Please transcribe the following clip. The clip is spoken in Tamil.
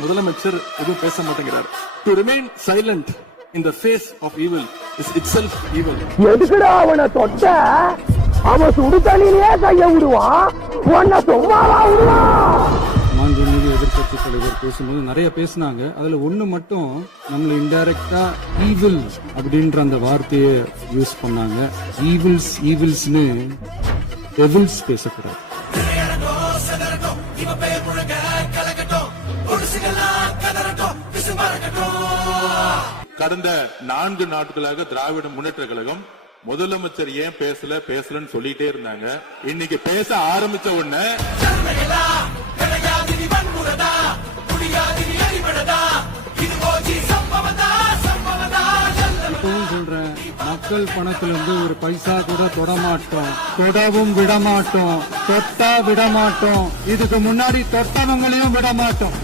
முதலமைச்சர் எதுவும் பேச மாட்டேங்கிறார். To remain silent in the face of evil is itself evil. எதுக்குடா அவனை தொட்ட? அவன் சுடு தண்ணியிலே கைய விடுவான், உன்னை சும்மாவா விடுவான்? மாண்புமிகு எதிர்கட்சி தலைவர் பேசும்போது நிறைய பேசினாங்க. அதுல ஒண்ணு மட்டும் நம்மள இன்டைரக்டா ஈவில் அப்படின்ற அந்த வார்த்தையை யூஸ் பண்ணாங்க. ஈவில்ஸ்னு டெவில்ஸ் பேசக்கூடாது. கடந்த 4 நாட்களாக திராவிட முன்னேற்ற கழகம் முதலமைச்சர் ஏன் பேசலன்னு சொல்லிட்டே இருந்தாங்க. இன்னைக்கு பேச ஆரம்பிச்ச உடனே இப்பவும் சொல்றேன், மக்கள் பணத்துல இருந்து ஒரு பைசா கூட தொடமாட்டோம், தொடவும் விடமாட்டோம், தொட்டா விடமாட்டோம், இதுக்கு முன்னாடி தொட்டவங்களையும் விடமாட்டோம்.